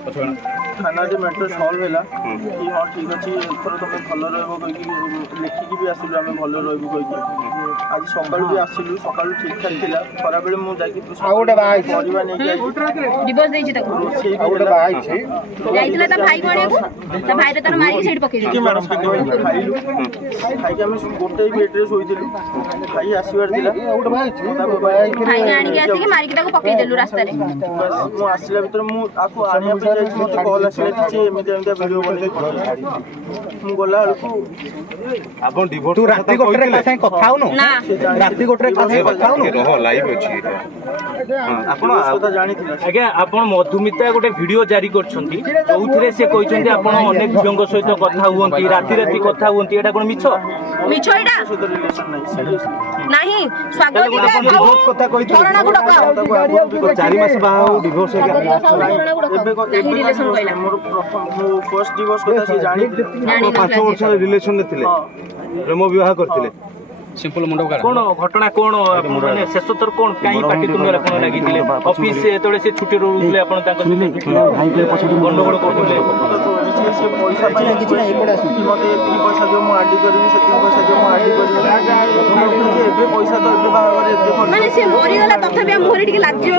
थाना matter solve है कि हाँ ठीक अच्छे एथर तुम भल रही लिखिकी भी आसलु आम भल रही आज सका भी आसलु सका ठीक ठाक थी खरा बेले मुझे परिवा खाई आम गोटे बेड्रे शोलु खाई आसबार आसला भर मुझे मत कल आसला किसी एमती भिडियो बन गला मधुमिता गोटे वीडियो जारी करछंती जोउथिरे से कहछंती आपण अनेक झियोंग सहित कथा हुअंती राति राति कथा हुअंती एटा कोन मिछ मिछ एटा नहीं स्वागत डिवोर्स कथा कहिथि धरणा गुड का 4 मास बाहा डिवोर्स रिलेशन कहला मोर प्रथम फर्स्ट डिवोर्स कथा से जानी 5 वर्ष रिलेशन ने थिले प्रेम विवाह करथिले सिंपल मुंडो कोन घटना कोन माने शेष तर कोन काई पार्टी तुंगला कोन लागि दिले ऑफिस से तळे से छुट्टी रहउले आपण तांको भाई के पछडी गंडगोळ करथले से पैसा पाई कि मते एती पैसा जो मु आडी करबी सेती पैसा जो मु आडी करबी एबे पैसा तो एबे बाहा करे एते माने से मरि गला तथबे हम मोरि ठीक लाजियो